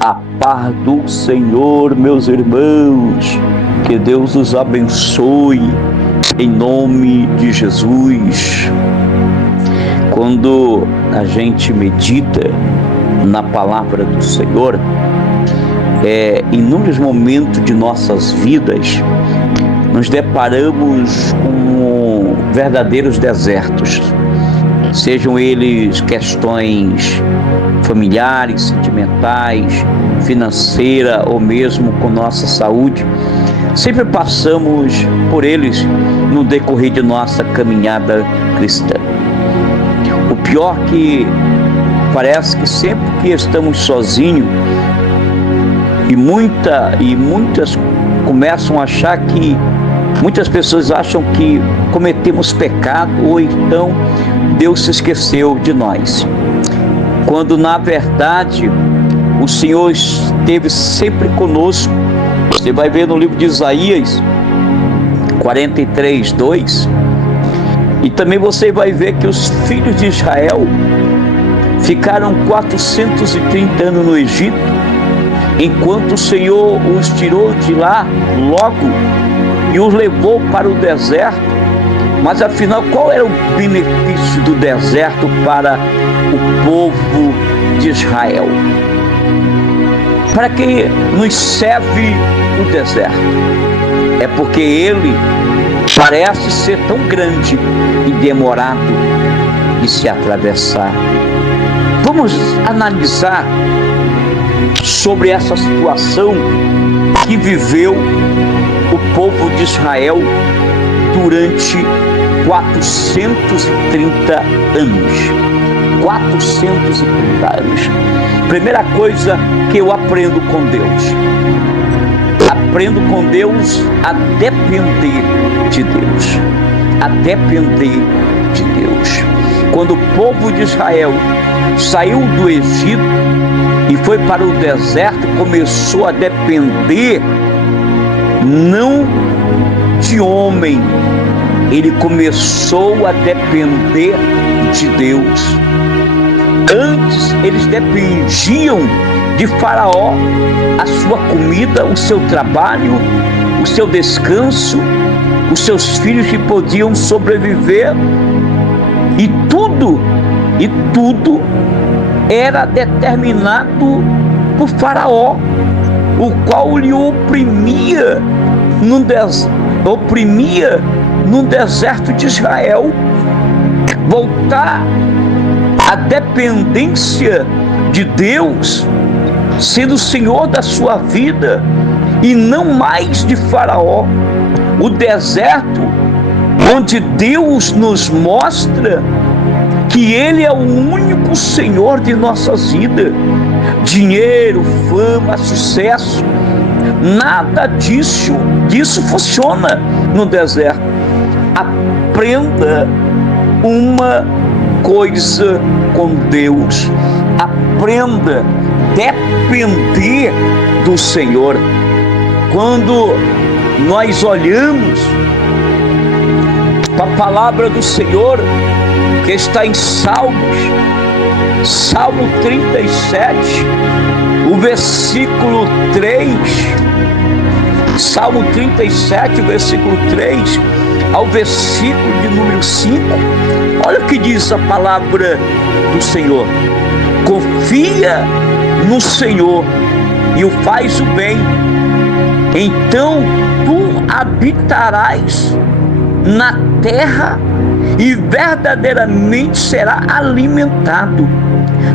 A paz do Senhor, meus irmãos, que Deus os abençoe, em nome de Jesus. Quando a gente medita na palavra do Senhor, em inúmeros momentos de nossas vidas, nos deparamos com verdadeiros desertos, sejam eles questões familiares, sentimentais, financeira ou mesmo com nossa saúde. Sempre passamos por eles no decorrer de nossa caminhada cristã. O pior que parece que sempre que estamos sozinhos e muitas começam a achar que muitas pessoas acham que cometemos pecado ou então Deus se esqueceu de nós. Quando na verdade o Senhor esteve sempre conosco. Você vai ver no livro de Isaías 43:2, e também você vai ver que os filhos de Israel ficaram 430 anos no Egito, enquanto o Senhor os tirou de lá logo e os levou para o deserto. Mas afinal, qual era o benefício do deserto para o povo de Israel? Para que nos serve o deserto? É porque ele parece ser tão grande e demorado de se atravessar. Vamos analisar sobre essa situação que viveu o povo de Israel durante 430 anos. 430 anos. Primeira coisa que eu aprendo com Deus. Aprendo com Deus a depender de Deus. A depender de Deus. Quando o povo de Israel saiu do Egito e foi para o deserto, começou a depender não de homem, ele começou a depender de Deus. Antes eles dependiam de Faraó, a sua comida, o seu trabalho, o seu descanso, os seus filhos que podiam sobreviver, e tudo era determinado por Faraó, o qual lhe oprimia no deserto de Israel. Voltar à dependência de Deus, sendo o Senhor da sua vida e não mais de Faraó. O deserto onde Deus nos mostra que Ele é o único Senhor de nossas vidas. Dinheiro, fama, sucesso, nada disso funciona no deserto. Aprenda uma coisa com Deus. Aprenda a depender do Senhor. Quando nós olhamos para a palavra do Senhor, que está em Salmo 37, o versículo 3, Salmo 37, versículo 3 ao versículo de número 5, olha o que diz a palavra do Senhor: confia no Senhor e o faz o bem, então tu habitarás na terra e verdadeiramente será alimentado.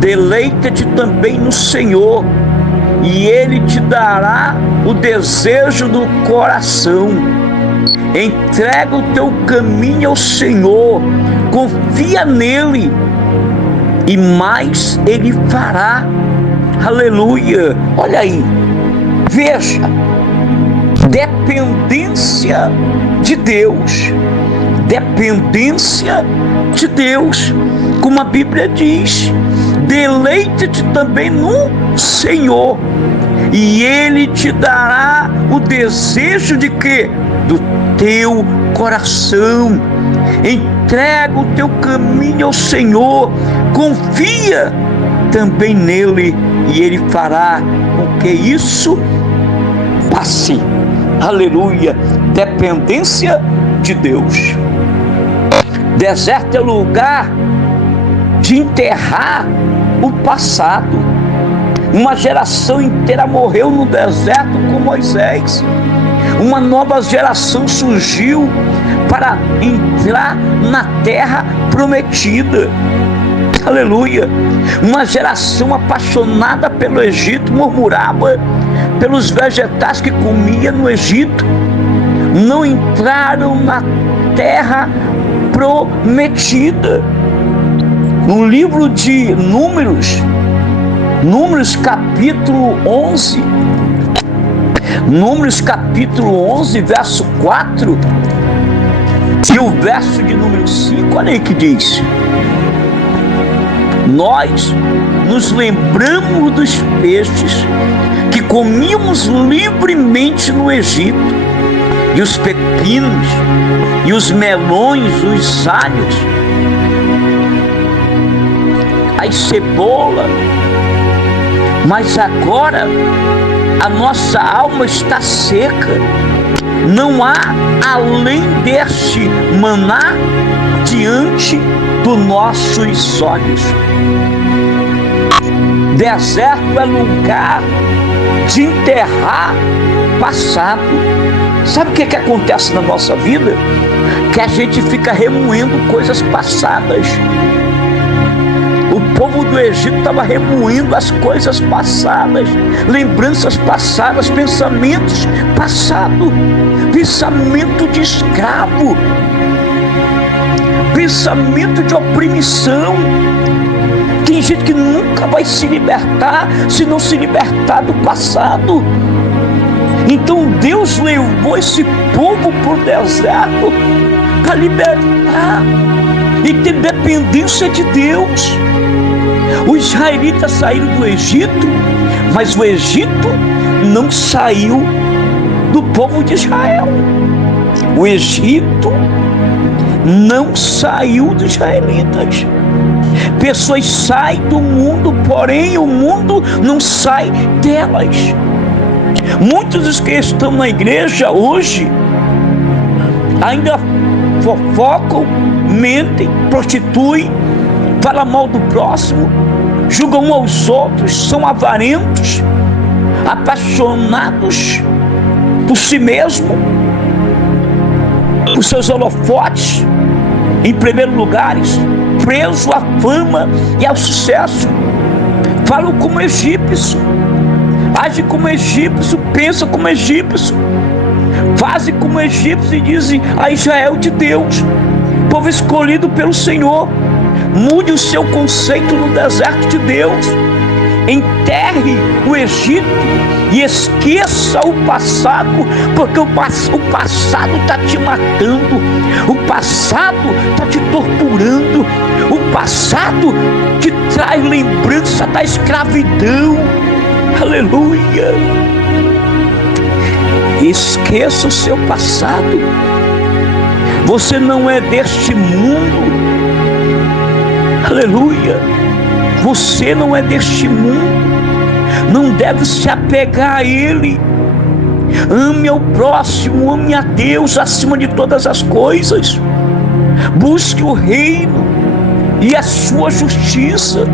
Deleita-te também no Senhor e Ele te dará o desejo do coração. Entrega o teu caminho ao Senhor, confia nele e mais Ele fará. Aleluia! Olha aí, veja, dependência de Deus. Dependência de Deus, como a Bíblia diz: deleita-te também no Senhor e Ele te dará o desejo de quê? Do teu coração. Entrega o teu caminho ao Senhor, confia também nele, e ele fará com que isso passe. Aleluia! Dependência de Deus. Deserto é lugar de enterrar o passado. Uma geração inteira morreu no deserto com Moisés. Uma nova geração surgiu para entrar na terra prometida. Aleluia! Uma geração apaixonada pelo Egito murmurava pelos vegetais que comia no Egito. Não entraram na terra prometida. No livro de Números capítulo 11, Números capítulo 11, verso 4 e o verso de número 5, olha aí que diz: nós nos lembramos dos peixes que comíamos livremente no Egito, e os pepinos, e os melões, os alhos, as cebolas. Mas agora a nossa alma está seca. Não há além deste maná diante dos nossos olhos. Deserto é lugar de enterrar passado. Sabe o que acontece na nossa vida? Que a gente fica remoendo coisas passadas. O povo do Egito estava remoendo as coisas passadas, lembranças passadas, pensamentos passados, pensamento de escravo, pensamento de opressão. Tem gente que nunca vai se libertar se não se libertar do passado. Então Deus levou esse povo para o deserto para libertar e ter dependência de Deus. Os israelitas saíram do Egito, mas o Egito não saiu do povo de Israel. O Egito não saiu dos israelitas. Pessoas saem do mundo, porém o mundo não sai delas. Muitos dos que estão na igreja hoje ainda fofocam, mentem, prostituem, falam mal do próximo, julgam um aos outros, são avarentos, apaixonados por si mesmo, por seus holofotes, em primeiro lugar, presos à fama e ao sucesso. Falam como egípcio, agem como egípcio, pensam como egípcio, fazem como egípcio e dizem a Israel de Deus, povo escolhido pelo Senhor. Mude o seu conceito no deserto de Deus. Enterre o Egito e esqueça o passado, porque o passado está te matando, o passado está te torturando, o passado te traz lembrança da escravidão. Aleluia! Esqueça o seu passado. Você não é deste mundo. Aleluia! Você não é deste mundo. Não deve se apegar a ele. Ame ao próximo, ame a Deus acima de todas as coisas. Busque o reino e a sua justiça,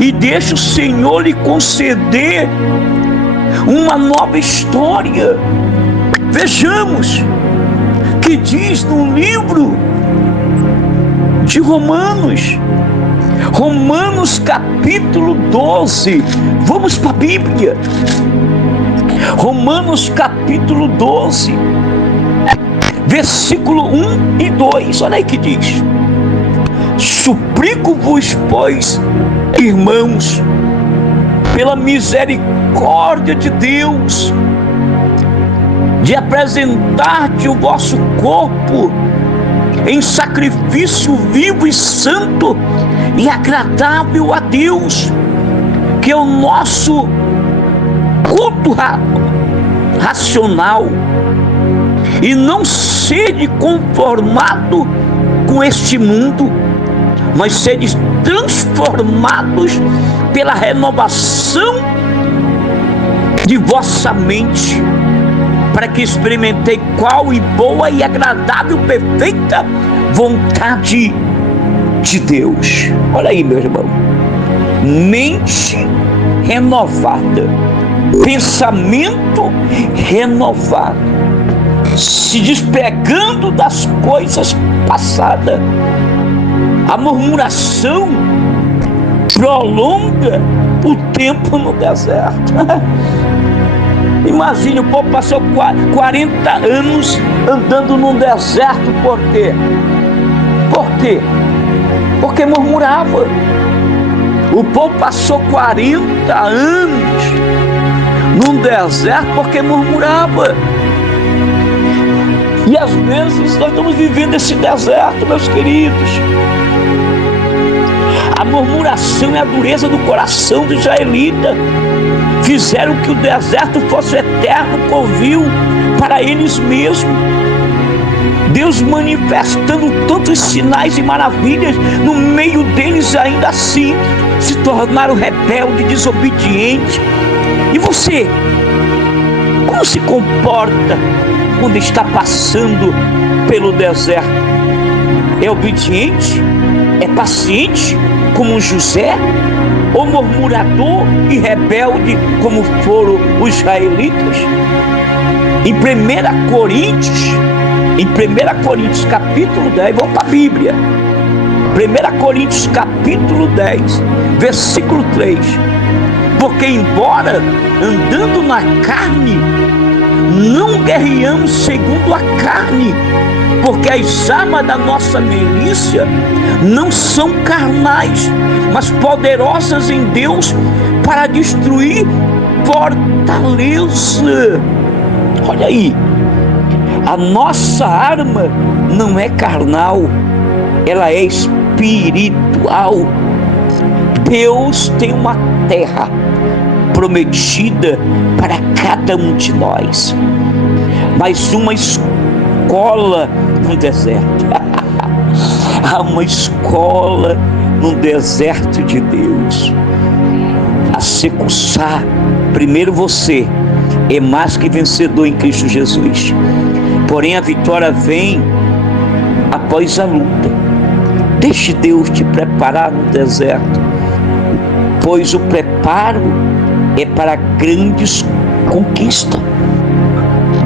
e deixe o Senhor lhe conceder uma nova história. Vejamos que diz no livro de Romanos capítulo 12. Vamos para a Bíblia. Romanos capítulo 12, versículo 1 e 2. Olha aí que diz: suplico-vos, pois, irmãos, pela misericórdia de Deus, de apresentar-te o vosso corpo em sacrifício vivo e santo e agradável a Deus, que é o nosso culto racional, e não sede conformado com este mundo, mas sedes transformados pela renovação de vossa mente, para que experimentei qual e boa e agradável, perfeita vontade de Deus. Olha aí, meu irmão, mente renovada, pensamento renovado, se despegando das coisas passadas. A murmuração prolonga o tempo no deserto. Imagine, o povo passou 40 anos andando num deserto. Por quê? Por quê? Porque murmurava. O povo passou 40 anos num deserto porque murmurava. E às vezes nós estamos vivendo esse deserto, meus queridos. A murmuração é a dureza do coração do israelita. Fizeram que o deserto fosse eterno covil para eles mesmos. Deus manifestando tantos sinais e maravilhas, no meio deles ainda assim se tornaram rebelde, desobediente. E você, como se comporta quando está passando pelo deserto? É obediente? É paciente como José? Ou murmurador e rebelde como foram os israelitas? Em 1 Coríntios capítulo 10, vamos para a Bíblia. 1 Coríntios capítulo 10, versículo 3. Porque embora andando na carne, não guerreamos segundo a carne, porque as armas da nossa milícia não são carnais, mas poderosas em Deus para destruir fortaleza. Olha aí, a nossa arma não é carnal, ela é espiritual. Deus tem uma terra prometida para cada um de nós, mas uma escola no deserto. Há uma escola no deserto de Deus. A se cursar, primeiro você é mais que vencedor em Cristo Jesus. Porém a vitória vem após a luta. Deixe Deus te preparar no deserto, pois o preparo é para grandes conquistas.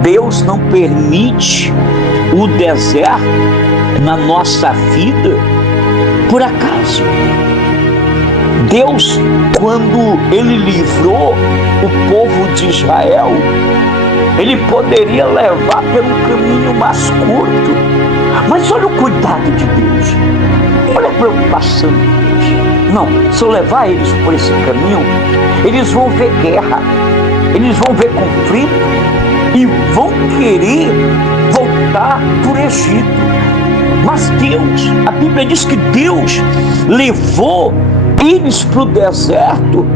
Deus não permite o deserto na nossa vida por acaso. Deus, quando Ele livrou o povo de Israel, Ele poderia levar pelo caminho mais curto. Mas olha o cuidado de Deus, olha a preocupação de Deus. Não, se eu levar eles por esse caminho, eles vão ver guerra, eles vão ver conflito e vão querer voltar para o Egito. Mas Deus, a Bíblia diz que Deus levou eles para o deserto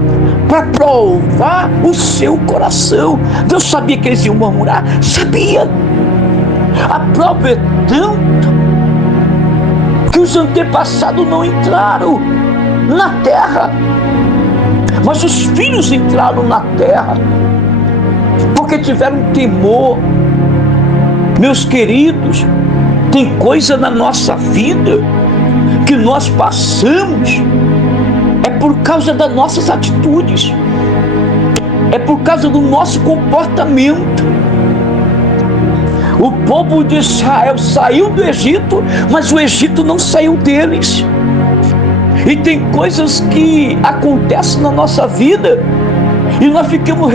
para provar o seu coração. Deus sabia que eles iam murmurar, sabia. A prova é tanto que os antepassados não entraram na terra, mas os filhos entraram na terra porque tiveram temor. Meus queridos, tem coisa na nossa vida que nós passamos é por causa das nossas atitudes, é por causa do nosso comportamento. O povo de Israel saiu do Egito, mas o Egito não saiu deles. E tem coisas que acontecem na nossa vida e nós ficamos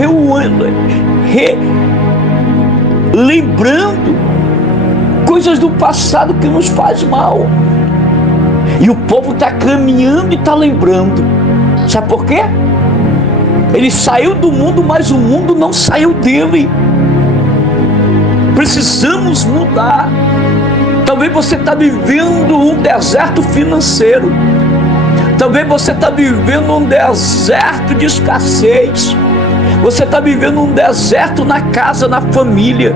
lembrando coisas do passado que nos faz mal. E o povo está caminhando e está lembrando. Sabe por quê? Ele saiu do mundo, mas o mundo não saiu dele. Precisamos mudar. Talvez você está vivendo um deserto financeiro. Talvez você está vivendo um deserto de escassez. Você está vivendo um deserto na casa, na família,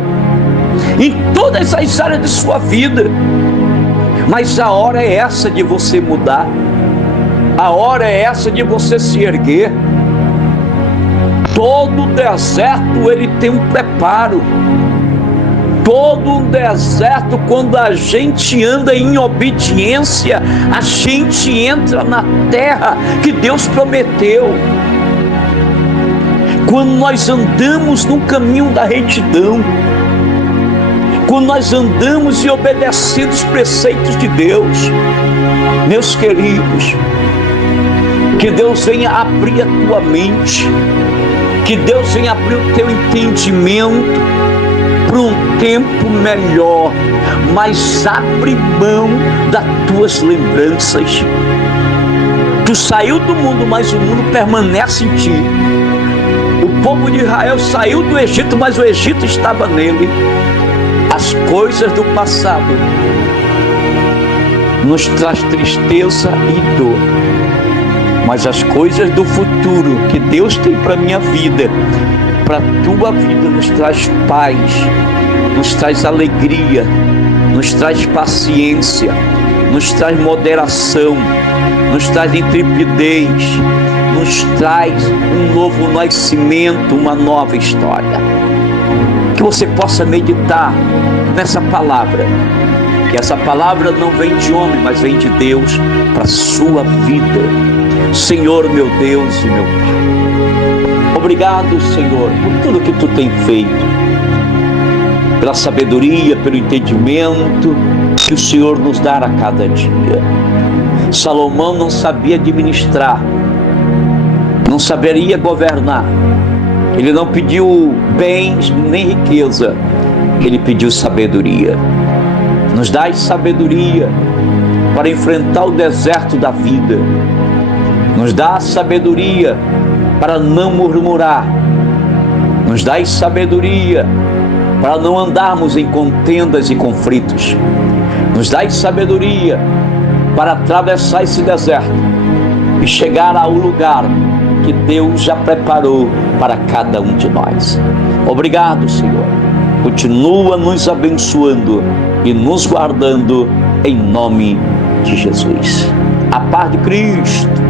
em todas as áreas de sua vida. Mas a hora é essa de você mudar. A hora é essa de você se erguer. Todo deserto ele tem um preparo. Todo deserto, quando a gente anda em obediência, a gente entra na terra que Deus prometeu. Quando nós andamos no caminho da retidão, quando nós andamos e obedecemos os preceitos de Deus, meus queridos, que Deus venha abrir a tua mente, que Deus venha abrir o teu entendimento para um tempo melhor, mas abre mão das tuas lembranças. Tu saiu do mundo, mas o mundo permanece em ti. O povo de Israel saiu do Egito, mas o Egito estava nele. As coisas do passado nos traz tristeza e dor, mas as coisas do futuro que Deus tem para a minha vida, para a tua vida, nos traz paz, nos traz alegria, nos traz paciência, nos traz moderação, nos traz intrepidez, nos traz um novo nascimento, uma nova história. Que você possa meditar nessa palavra, que essa palavra não vem de homem, mas vem de Deus para a sua vida. Senhor, meu Deus e meu Pai, obrigado, Senhor, por tudo que Tu tem feito, pela sabedoria, pelo entendimento que o Senhor nos dá a cada dia. Salomão não sabia administrar, não saberia governar. Ele não pediu bens nem riqueza, ele pediu sabedoria. Nos dai sabedoria para enfrentar o deserto da vida. Nos dá sabedoria para não murmurar. Nos dai sabedoria para não andarmos em contendas e conflitos. Nos dai sabedoria para atravessar esse deserto e chegar ao lugar que Deus já preparou para cada um de nós. Obrigado, Senhor. Continua nos abençoando e nos guardando em nome de Jesus. A paz de Cristo